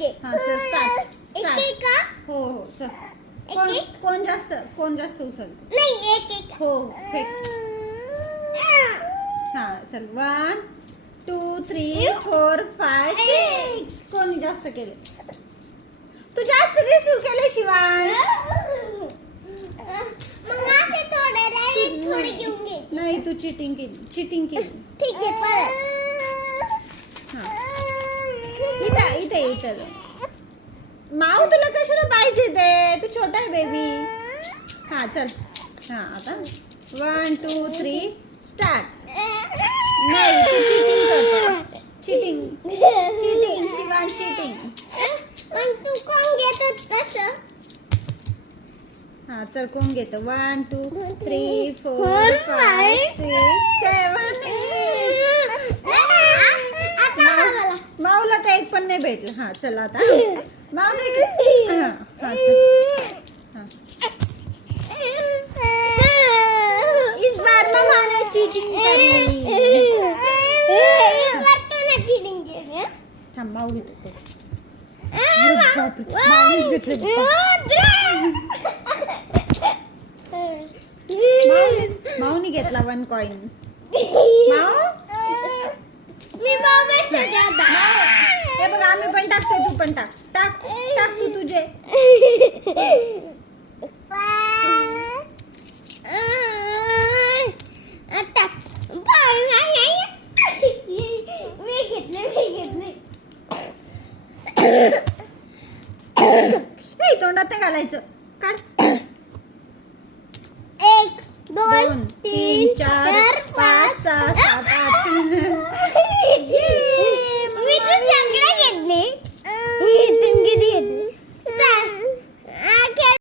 खेळायचे. हा चल स्टार्ट एक स्टार्ट. का? हो हो चल. एक? कोण जास्त उचलत? नाही एक. हो फेक. हा चल 1 2 3 4 5 6. कोणी जास्त केले? तू जास्त रिसीव केले शिवाय. मग असे थोडे राहिले थोडे घेऊन घे. नाही तू चिटिंग केली. ठीक आहे परत. हा इथे माऊ तुला कशाला पाहिजे ते? तू छोटा आहे बेबी. हा चल. हा आता 1 2 3 स्टार्ट. नाही तू चिटिंग शिवान चिटिंग. पण तू कोण घेत तसं? हा चल कोण घेतं? 1 2 3 4 5 6 7 8. माऊला तर एक पण नाही भेटलं. हा चल आता माऊ इकडे. हा चल. हा. इस बार मम्मा ने चीटिंग करी. थांब माऊ घेतो. माऊनीच घेतलं. माऊनी घेतला 1 कॉइन. माऊ मी मामाच्या दादा. हे बघ आम्ही पण टाकतोय. तू पण टाक तू तुझे. आता मी घेतले. हे तोंडात नाही घालायचं. काढ. 1 2 2 3 4 5 6 7 8.